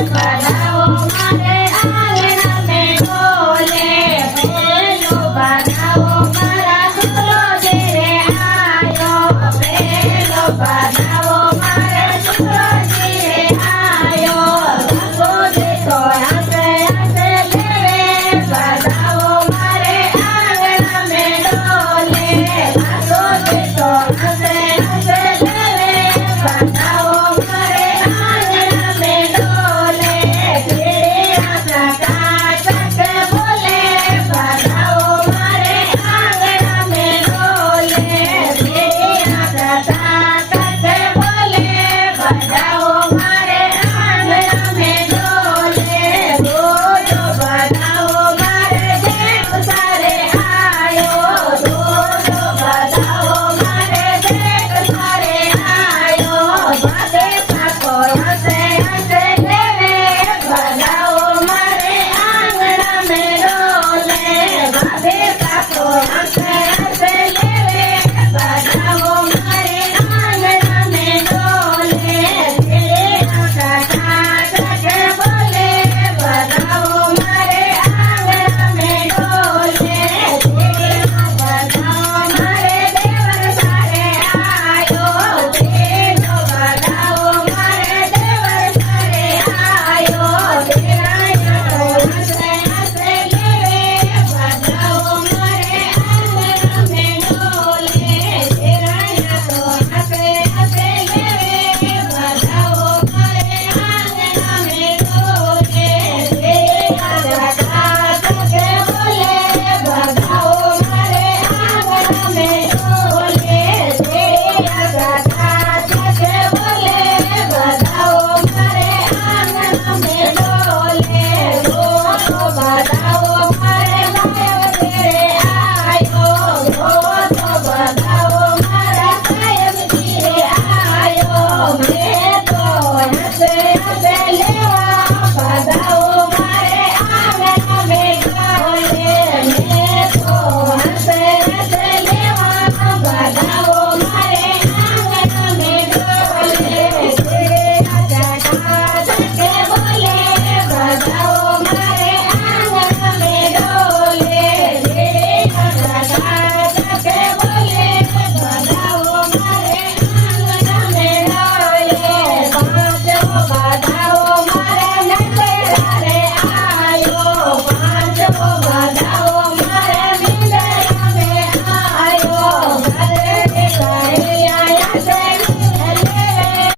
બધાઓ મારે આંગણા મેં ડોલે પેલો બધાઓ મારા સુલો જીરે આયો પેલો બધાઓ મારે સુલો જીરે આયો રંગો દેતો હસે હસે લેવે બધાઓ મારે આંગણા મેં ડોલે રંગો દેતો હસે હસે લેવે બધાઓ મારે આંગણા મેં ડોલે ચીડિયા ચકાચક બોલે બધાઓ મારે આંગણા મેં ડોલે ચીડિયા ચકાચક બોલે બધાઓ